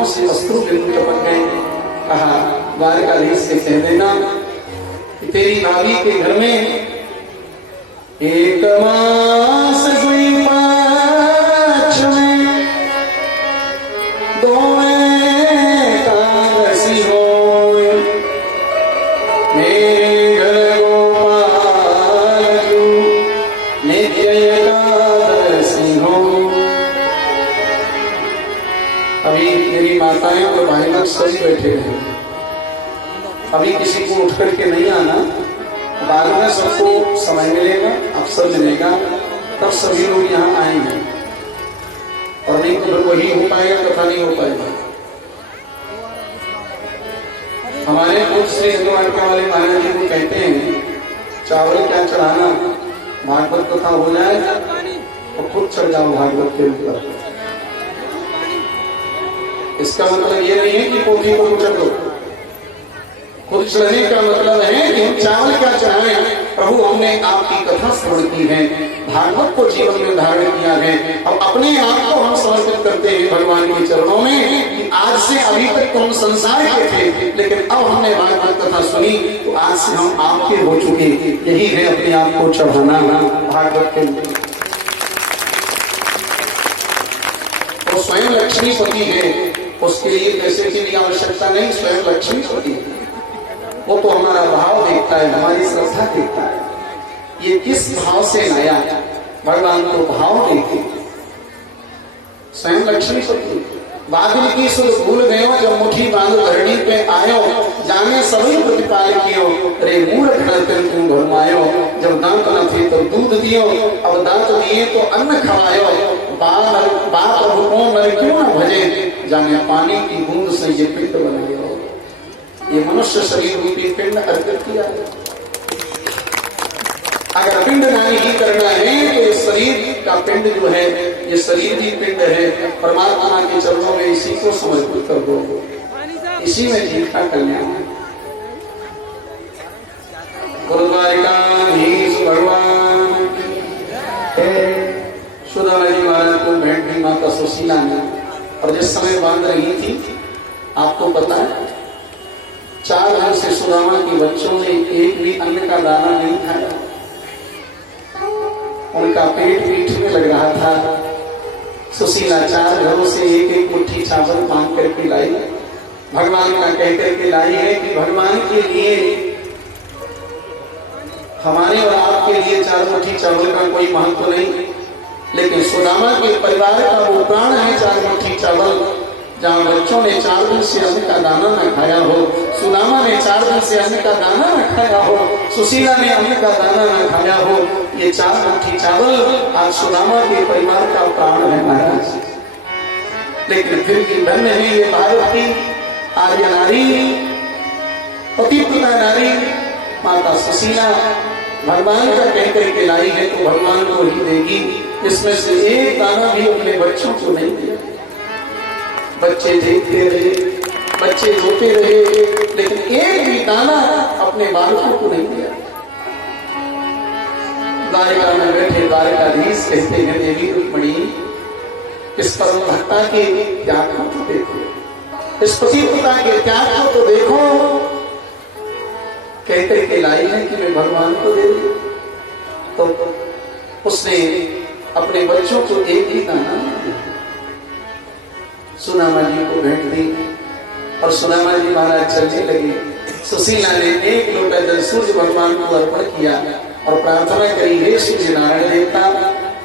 आंखों से अश्रु बिंदु टपक गए। कहा द्वारकाधीश से कह देना कि तेरी भाभी के घर में एक मास हुई पाँच में दो काशी हो मेरे घर गोपाल जू नित्य एकादशी हो। अभी मेरी माताएं और भाई लोग सभी बैठे हैं, अभी किसी को उठ करके नहीं आना, बाद में सबको समय मिलेगा, अवसर मिलेगा, तब सभी लोग यहाँ आएंगे। और नहीं तो वही हो पाएगा, कथा नहीं हो पाएगा। हमारे खुद श्री हनुमानका वाले महाराज जी को कहते हैं चावल क्या चढ़ाना, भागवत कथा हो जाए और खुद चढ़ जाओ भागवत के ऊपर। इसका मतलब ये नहीं है कि पोथी को चढ़ो, खुद चढ़ने का मतलब है कि हम चावल क्या चढ़ाएं, प्रभु हमने आपकी कथा श्रवण की है, भागवत को जीवन में धारण किया है, और अपने आप को हम समर्पित करते हैं भगवान के चरणों में कि आज से अभी तक तो हम संसार के थे, लेकिन अब हमने भागवत कथा सुनी तो आज से हम आपके हो चुके। यही है अपने आप को चढ़ाना भागवत के लिए। वो स्वयं लक्ष्मीपति है, उसके लिए पैसे की भी आवश्यकता नहीं, स्वयं लक्ष्मीपति है। वो तो हमारा भाव देखता है, हमारी श्रद्धा देखता है, ये किस भाव से लाया, भगवान को भाव देखे। स्वयं लक्ष्मीपति बादल की सुर भूल गयो, जब मुट्ठी बांध धरणी पे आयो, जाने सभी प्रतिपाल कियो, रे मूर्ख नर्तन तुम भरमायो, जब दांत न थे तो दूध दियो, अब दांत दिए तो अन्न खवायो, बाप प्रभु को नर क्यों न भजे, जाने पानी की बूंद से ये पिंड बनायो। ये मनुष्य शरीर रूपी पिंड अर्पित किया है। अगर पिंड दान ही करना है तो ये शरीर का पिंड जो है, ये शरीर भी पिंड है, परमात्मा के चरणों में इसी को समर्पित कर दो, इसी में जीव का कल्याण है। गुरुद्वारिकाधीश भगवान सुदामा जी महाराज को भेंट भी माता सुशीला ने, और जिस समय बांध रही थी आपको पता है 4 घर से सुदामा के बच्चों ने एक भी अन्न का दाना नहीं खाया, उनका पेट पीटने लग रहा था। सुशीला 4 घरों से एक मुट्ठी चावल मांग करके लाई, भगवान का कह करके लाई है कि भगवान के लिए, हमारे और आपके लिए 4 मुट्ठी चावल का कोई महत्व नहीं, लेकिन सुदामा के परिवार का वो प्राण है 4 मुट्ठी चावल। जहाँ बच्चों ने 4 दिन से अन्न का दाना न खाया हो, सुदामा ने 4 दिन से अन्न का दाना न खाया हो, सुशीला ने अन्न का दाना न खाया हो, ये 4 मुट्ठी चावल आज सुदामा के परिवार का प्राण है महाराज। लेकिन फिर भी धन्य है ये भारत की आर्य नारी, पतिव्रता नारी माता सुशीला, भगवान का कह करके लाई है तो भगवान को ही देगी। इसमें से एक दाना भी अपने बच्चों को नहीं दिया। बच्चे देखते रहे, बच्चे रोते रहे, लेकिन एक भी दाना अपने बालकों को नहीं दिया। द्वारिका में बैठे द्वारकाधीश कहते हैं देवी रुक्मिणी, इस परम भक्ता के त्याग को तो देखो, इस पतिव्रता के त्याग को तो देखो। कहते के लाई है कि मैं भगवान को दे दी, तो उसने अपने बच्चों को एक ही दाना दिया। सुदामा जी को भेंट दी और सुदामा जी महाराज चलने लगे। सुशीला ने 1 लोटा जल सूर्य भगवान को अर्पण किया और प्रार्थना करी, हे सूर्य नारायण देवता,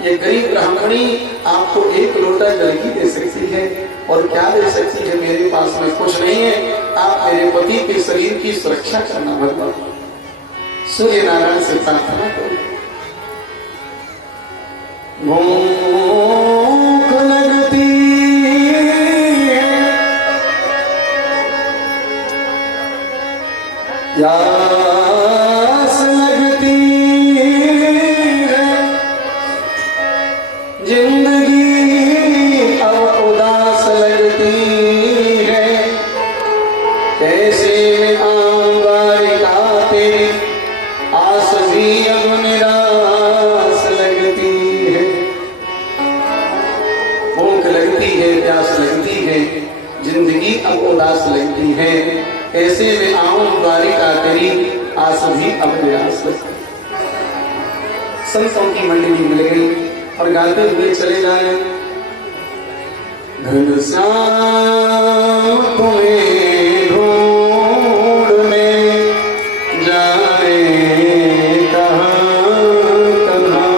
ये गरीब ब्राह्मणी आपको 1 लोटा जल ही दे सकती है, और क्या दे सकती है, मेरे पास में कुछ नहीं है, आप मेरे पति के शरीर की सुरक्षा करना भगवान। सूर्य नारायण से प्रार्थना करो। भूख लगती प्यास लगती है, जिंदगी अब उदास लगती है, कैसे मैं आऊं द्वारिका तेरी, आस भी अब निराश लगती है। भूख लगती है, प्यास लगती है, जिंदगी अब उदास लगती है, ऐसे में आऊं द्वारिका तेरी आस भी अब निराश लगती। संतों की मंडली मिल गई और गाते हुए चले जाए, घनश्याम तुम्हें ढूंढने जाए कहाँ कहाँ,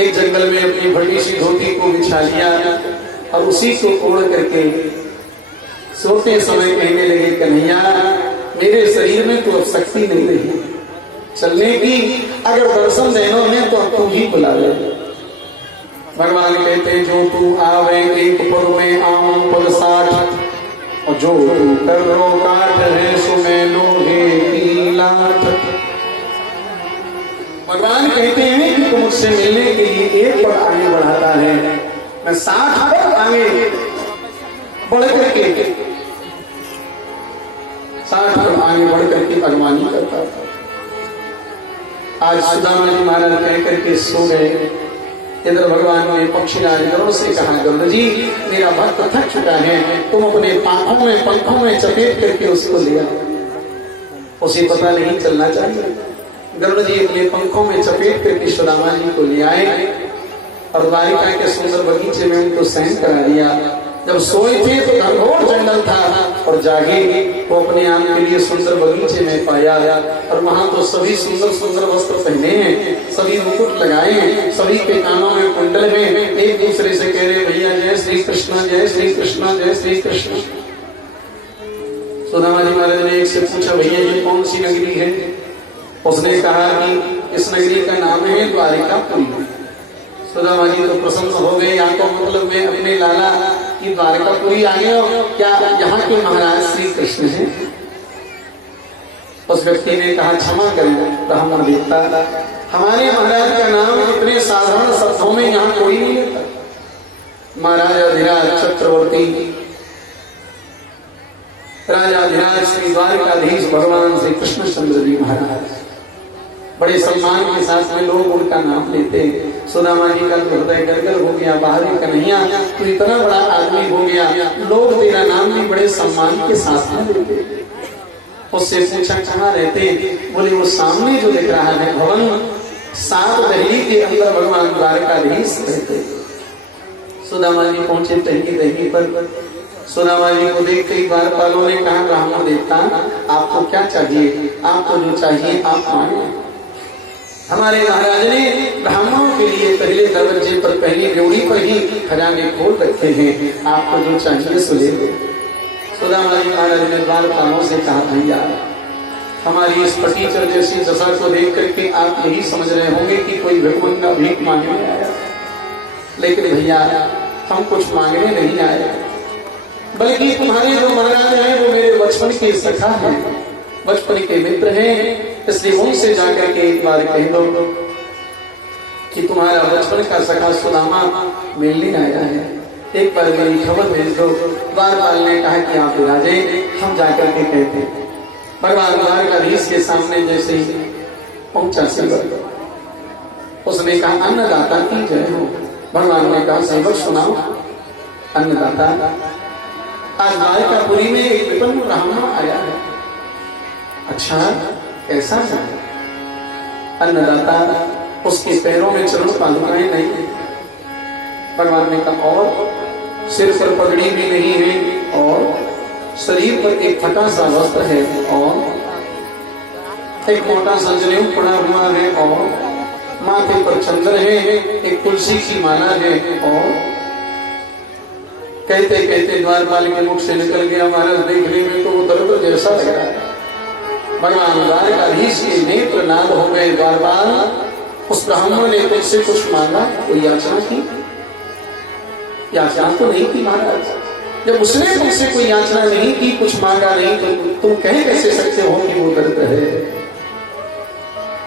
एक जंगल में अपनी बड़ी सी धोती को बिछा लिया और उसी को ओढ़ करके सोते समय कहने लगे, कन्हैया मेरे शरीर में तो अब शक्ति नहीं रही चलने की, अगर दर्शन देना में तो अब तू ही बुला ले। भगवान कहते जो तू आवे एक पद में आऊं पद 60, और जो तू कर लो काट है सुने लोहे की लाठ। भगवान कहते हैं कि तुम मुझसे मिलने के लिए एक पद आगे बढ़ाता है, मैं 60 पद आगे बढ़ करके 60 पद आगे बढ़ करके अगवानी करता था। आज सुदामा जी महाराज कह करके सो गए। इधर भगवान ने पक्षीराज गरुड़ से कहा, गरुड़ जी मेरा भक्त थक चुका है, तुम अपने पांखों में पंखों में चपेट करके उसको लिया, उसे पता नहीं चलना चाहिए। गरुड़ जी अपने पंखों में चपेट करके सुदामा जी को ले आए और द्वारिका के सुंदर बगीचे में उनको सहन करा दिया। जब सोए थे तो घनघोर जंगल था और जागे वो अपने आम के लिए सुंदर बगीचे में पाया, और वहां तो सभी सुंदर सुंदर वस्त्र पहने हैं, सभी मुकुट लगाए हैं, सभी के कानों में कुंडल हैं, एक दूसरे से कह रहे भैया जय श्री कृष्ण जय श्री कृष्ण जय श्री कृष्ण। सुदामा जी महाराज ने एक से पूछा, भैया ये कौन सी नगरी है? उसने कहा कि इस नगरी का नाम है द्वारिकापुरी। सुदामा जी तो प्रसन्न हो गए, यहाँ को मतलब मैं अपने लाला की द्वारकापुरी आ गया, क्या यहाँ के महाराज श्री कृष्ण हैं? उस व्यक्ति ने कहा क्षमा करें ब्राह्मण देवता, हमारे महाराज का नाम इतने साधारण शब्दों में यहाँ कोई नहीं लेता। महाराजाधिराज चक्रवर्ती राजाधिराज श्री द्वारकाधीश भगवान श्री कृष्णचंद्र जी महाराज, बड़े सम्मान के साथ में लोग उनका नाम लेते हैं। सुदामा जी का तो हृदय गदगद हो गया, बाहरी कन्हैया तू इतना बड़ा आदमी हो गया, लोग तेरा नाम भी बड़े सम्मान के साथ में लेते। उससे पूछा कहाँ रहते? बोले वो सामने जो दिख रहा है भवन, 7 दहली के अंदर भगवान द्वारकाधीश रहते। सुदामा जी पहुंचे पहली दहली पर। सुदामा जी को देखते ही द्वारपालों ने कहा, ब्राह्मण देवता आपको क्या चाहिए? आपको जो चाहिए आप मांगे। हमारे महाराज ने ब्राह्मणों के लिए पहले दरवाजे पर पहली ड्योढ़ी पर ही खजाने खोल रखे हैं, आपको जो चाहिए सो ले लो। सुदामा जी महाराज ने द्वारपालों से कहा, भैया हमारी इस पटीचर जैसी दशा को देख करके आप यही समझ रहे होंगे कि कोई भिखमंगा भीख मांगने आया, लेकिन भैया हम कुछ मांगने नहीं आए, बल्कि तुम्हारे जो महाराज हैं वो मेरे बचपन के सखा हैं, बचपन के मित्र हैं, इसलिए उनसे जाकर के एक बार कह दो कि तुम्हारा बचपन का सखा सुदामा मिलने आया है, एक बार मेरी खबर भेज दो। द्वारपाल ने कहा कि आप राजे, हम जाकर के कहते। भगवान द्वारकाधीश के सामने जैसे ही पहुंचा सेवक, उसने कहा अन्नदाता की जय हो। भगवान ने कहा सेवक सुनाओ। अन्नदाता, आज द्वारकापुरी में एक विपन्न ब्राह्मण आया है। अच्छा कैसा है? अन्नदाता, उसके पैरों में चरण पादुकाएं नहीं। भगवान ने कहा और सिर पर पगड़ी भी नहीं है, और शरीर पर एक फटा सा वस्त्र है, और एक मोटा सा जनेऊ पड़ा हुआ है, और माथे पर चंदन है, एक तुलसी की माला है। और कहते कहते द्वारपाल के मुख से निकल गया, महाराज देखने में तो वो दर्द जैसा लग रहा है। भगवान द्वारकाधीश के नेत्र नाद हो गए। द्वारपाल, उस ब्राह्मण ने तुझसे कुछ मांगा, कोई याचना की? याचना तो नहीं की महाराज। जब उसने तुझसे कोई याचना नहीं की, कुछ मांगा नहीं, तो तुम कह कैसे सकते हो कि वो दर्द है?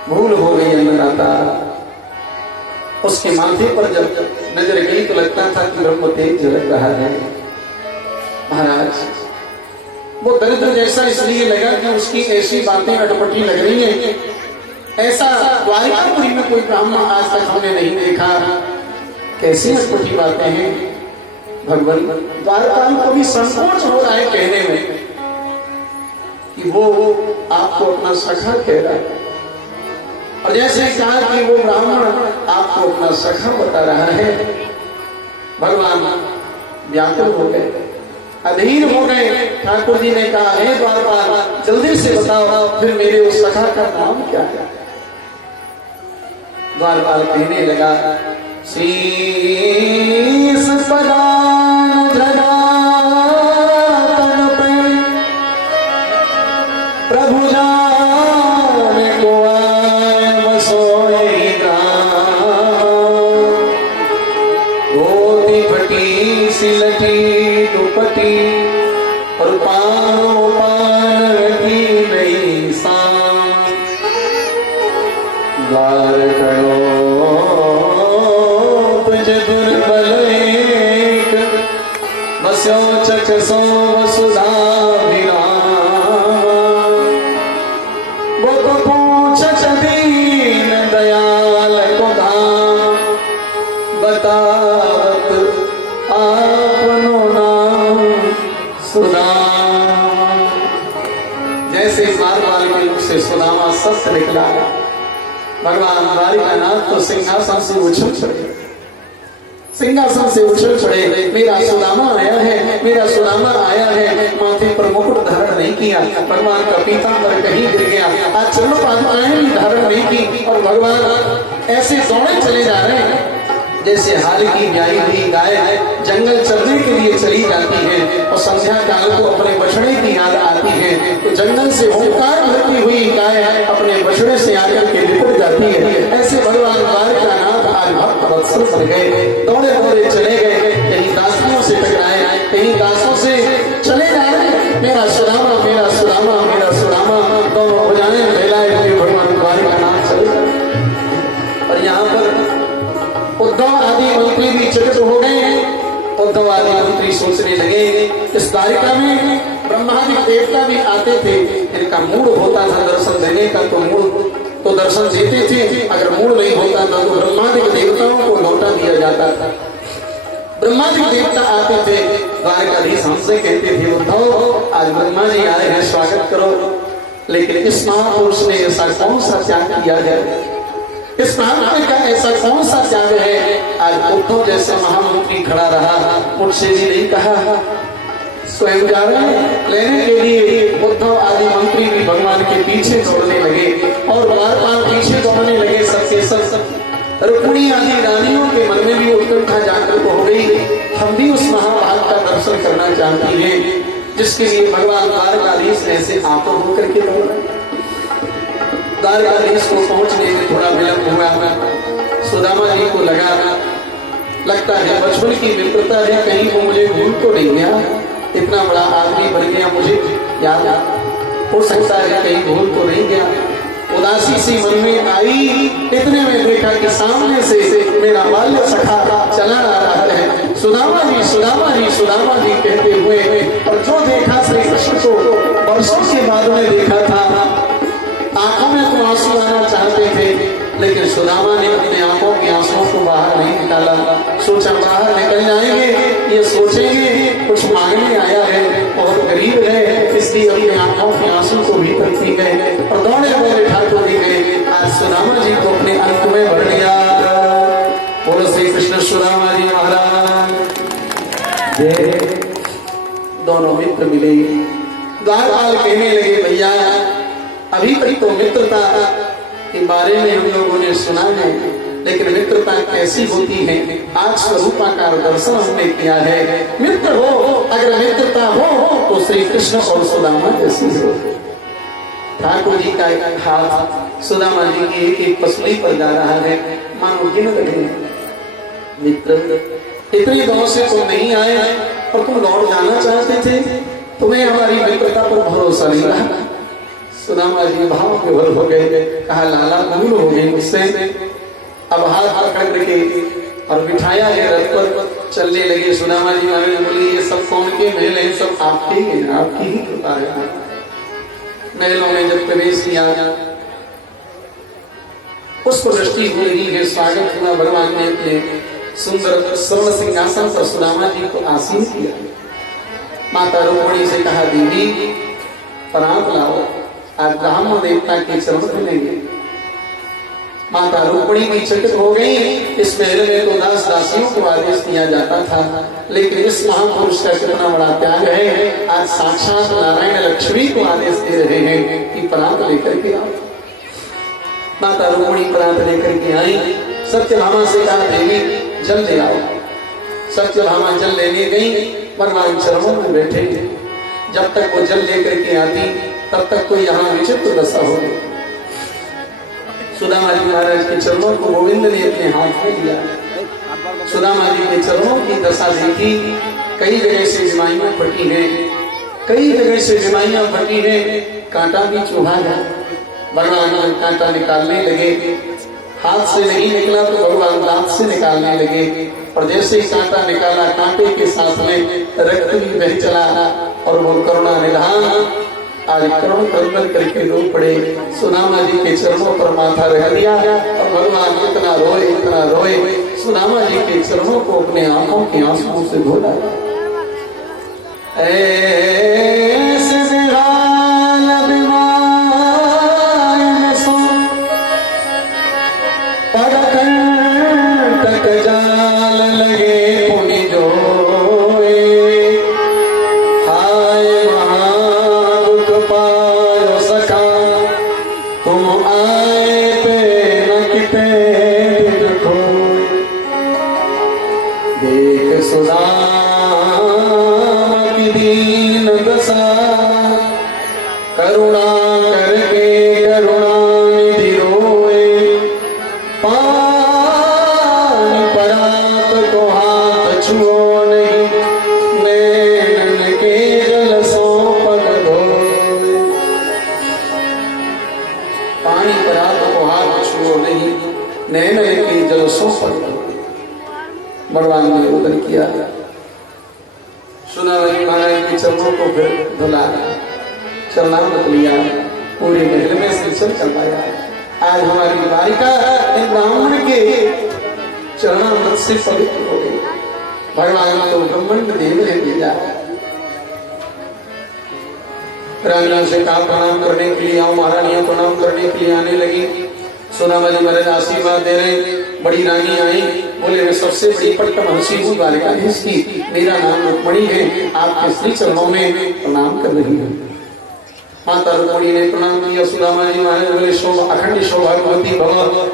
भूल हो गई अन्नदाता। उसके माथे पर जब नजर गई तो लगता था कि ब्रह्म तेज झलक रहा है। महाराज वो दरिद्र जैसा इसलिए लगा कि उसकी ऐसी बातें अटपटी लग रही हैं। ऐसा द्वारकापुरी में कोई ब्राह्मण आज तक हमने नहीं देखा। कैसी अटपटी बातें हैं भगवान। द्वारपाल को भी संकोच हो रहा है कहने में कि वो आपको अपना सखा कह रहा है, और जैसे कहा कि वो ब्राह्मण आपको अपना सखा बता रहा है। भगवान व्याकुल हो गए, अधीर हो गए। ठाकुर जी ने कहा, हे द्वारपाल जल्दी से बताओ फिर मेरे उस सखा का नाम क्या है? द्वारपाल कहने लगा, शीस पदान धरा तन पे प्रभु जाने को आए मसोई धोती फटी सिलटी दुपटी और पानो पान की नई सांस द्वार करो तुझ दुर्बल एक बस्यो चकसो वसुधा वो तो पूछत दीन दयाल को धाम बतावत आपनो नाम सुदाम। जैसे द्वारपाल के मुख से सुदामा सत्य निकला, भगवान द्वारिकानाथ तो सिंहासन से उछल पड़े, सिंहासन से उछल पड़े। मेरा सुदामा आया है, मेरा सुदामा आया है। माथे पर मुकुट धारण नहीं किया, भगवान का पीतांबर कहीं गिर गया, आज चरण पादुकाएं भी धारण नहीं की, और भगवान ऐसे दौड़े चले जा रहे हैं जैसे हाल की ब्याही हुई गाय जंगल चरने के लिए चली जाती है और संध्या काल को अपने बछड़े की याद आती है, तो जंगल से हुंकार भरती हुई गाय अपने बछड़े से आकर के लिपट जाती है। ऐसे भगवान द्वारकानाथ आज भक्त वत्सल बन गए, दौड़े दौड़े चले गए, कहीं दासियों से टकराए, कहीं दासों से चले जा रहे। मेरा सुदामा, मेरा सुदामा, मेरा सुदामा, दोनों भुजाएं फैलाए हुए भगवान द्वारकानाथ चले गए। और यहाँ पर उद्धव आदि मंत्री भी चकित हो गए। उद्धव आदि मंत्री सोचने लगे, इस द्वारिका में ब्रह्मादि देवता भी आते थे, इनका मूड होता था दर्शन देने का तो मूड तो दर्शन देते थे, अगर मूड नहीं होता था तो ब्रह्मादि देवताओं को लौटा दिया जाता था। ब्रह्मादि देवता आते थे, द्वारिकाधीश हमसे कहते थे, उद्धव आज ब्रह्मा जी आए हैं, स्वागत करो। लेकिन इस महापुरुष ने ऐसा कौन सा त्याग किया है, इस महात्मा का ऐसा कौन सा त्याग है, आज उद्धव जैसा महामंत्री खड़ा रहा, मुझसे भी नहीं कहा। स्वयं जा रहे लेने के लिए उद्धव आदि मंत्री भी भगवान के पीछे दौड़ने लगे और द्वारपाल पीछे दौड़ने लगे। सबके सब रुक्मिणी आदि रानियों के मन में भी उत्कंठा जागृत हो गई, हम भी उस महाभाग का दर्शन करना चाहती हैं, जिसके लिए भगवान द्वारकाधीश ऐसे आंखों होकर के दौड़े। द्वारकाधीश को पहुंचने में थोड़ा विलंब हुआ। सुदामा जी को लगता है बचपन की मित्रता है, कहीं वो मुझे भूल तो नहीं गया, इतना बड़ा आदमी बन गया, मुझे याद हो सकता है कहीं भूल तो नहीं गया। उदासी सी मन में आई, इतने में देखा कि सामने से मेरा बाल्य सखा चला आ रहा है। सुदामा जी, सुदामा जी, सुदामा जी कहते हुए, और जो देखा श्री कृष्ण को वर्षों के बाद में देखा था, आंखों में तो आंसू आना चाहते थे, लेकिन सुदामा ने अपने आंखों के आंसुओं को बाहर नहीं निकाला। सोचा बाहर निकल जाएंगे, ये सोचेंगे कुछ मांगने आया है, बहुत गरीब है, इसलिए अपने आंखों के आंसू को भी करती गए और दौड़े दौड़े ठाकुर जी गए। आज सुदामा जी को अपने अंक में भर लिया। बोलो श्री कृष्ण सुदामा जी महाराज। दोनों मित्र मिले, द्वारपाल कहने लगे, भैया अभी तक तो मित्रता के बारे में हम लोगों ने सुना है, लेकिन मित्रता कैसी होती है आज स्वरूपाकार दर्शन हमने किया है। मित्र हो, अगर मित्रता हो तो श्री कृष्ण और सुदामा जैसी हो। ठाकुर जी का एक हाथ सुदामा जी की एक पसली पर जा रहा है, मानो गिन लगे। मित्र इतनी दौड़ से तुम नहीं आए और तुम लौट जाना चाहते थे, तुम्हें हमारी मित्रता पर भरोसा नहीं रहा। सुदामा जी भाव विभोर हो गए, कहा लाला भूल हो गई मुझसे। अब हाथ पकड़ के और बिठाया है रथ पर, चलने लगे। सुदामा जी महाराज बोले, ये सब कौन के महल हैं, सब आपके ही हैं, आपकी ही कृपा है। महलों में जब प्रवेश किया, पुष्प दृष्टि हो रही है, स्वागत हुआ, भगवान ने अपने सुंदर स्वर्ण सिंहासन पर सुदामा जी को आसीन किया। माता रुक्मिणी से कहा, देवी परात लाओ, आज ब्राह्मण देवता के चरण धुलेंगे। माता रुक्मिणी भी चकित हो गई। इस महल में तो दास दासियों को आदेश दिया जाता था, लेकिन इस महापुरुष का कितना बड़ा त्याग है। आज साक्षात नारायण लक्ष्मी को आदेश दे रहे हैं कि परात लेकर के आओ। माता रुक्मिणी प्रांत लेकर के आई। सत्यभामा से कहा देवी जल ले आओ। सत्यभामा जल लेने गई, भगवान चरणों में बैठे। जब तक वो जल लेकर के आती तब तक तो यहाँ विचित्र दशा हो गई। सुदामा जी महाराज के चरणों को गोविंद ने अपने हाथ में लिया। सुदामा जी के चरणों की दशा देखी। कई जगह से बीमारियां फटी हैं, कई जगह से बीमारियां फटी हैं, कांटा भी चुभा है। भगवान कांटा निकालने लगे, हाथ से नहीं निकला तो भगवान दांत से निकालने लगे। और जैसे ही कांटा निकाला, कांटे के साथ में रक्त भी बह चला और वो करुणा निधान आज करुण कंदन करके रो पड़े। सुदामा जी के चरणों पर माथा रख दिया और भगवान इतना रोए सुदामा जी के चरणों को अपने आंखों के आंसुओं से धोला। ऐसे हाल बीमार सो तक जाल लगे पुनि जोए। हाय महादुख पायो सका तुम आए पे न किते दिन खोए। देख सुदामा की दीन दशा करुणा करके करुणा निधि रोए। पानी परात को हाथ छुओ नहीं, नैनन के जल सो पग धोए। पानी परात को हाथ छुओ नहीं, नैनन के जल सो पग धोए। भगवान ने उदर किया। सुदामा जी महाराज के चरणों को फिर धुला, चरणामृत लिया, पूरे महल में सिलसिल चलवाया। आज हमारी बालिका इन ब्राह्मण के चरणामृत से पवित्र हो गई। भगवान तो ब्रह्मांड देव ने दिया। रानियों से कहा प्रणाम करने के लिए आओ। महारानियां प्रणाम करने के लिए आने लगी। सुदामा जी महाराज आशीर्वाद दे रहे। बड़ी रानी आई, बोले मैं सबसे बड़ी पट्ट महर्षि हूँ द्वारिका की, मेरा नाम रुक्मिणी है, आपके श्री चरणों में प्रणाम कर रही हूँ। माता रुक्मिणी ने प्रणाम किया। सुदामा जी महाराज बोले अखंड सौभाग्यवती भव,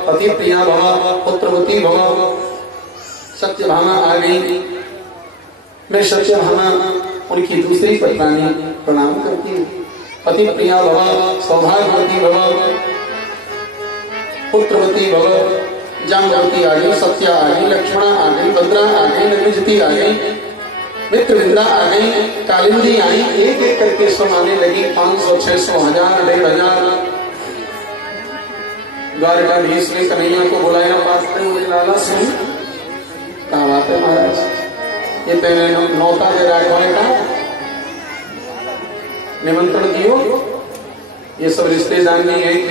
पति प्रिया भव, पुत्रवती भव। सत्यभामा आ गई। मैं सत्यभामा उनकी दूसरी पत्नी प्रणाम करती हूँ। पति प्रिया भव, सौभाग्यवती भव, पुत्रवती भव। जाम्बवती आ गई, सत्या आ गई, लक्ष्मणा आ गई, भद्रा आ गई, नग्नजती आ गई, मित्रविंदा आ गई, कालिंदी आई। एक एक करके सब आने लगी। 500, 600, 1000, 1500। द्वारकाधीश ने कन्हैया को बुलाया पास में। मुझे लाला सुन कहा बात है महाराज, ये पहले नौता दे राजवाड़े का निमंत्रण दियो। ये सब रिश्तेदार नहीं है कि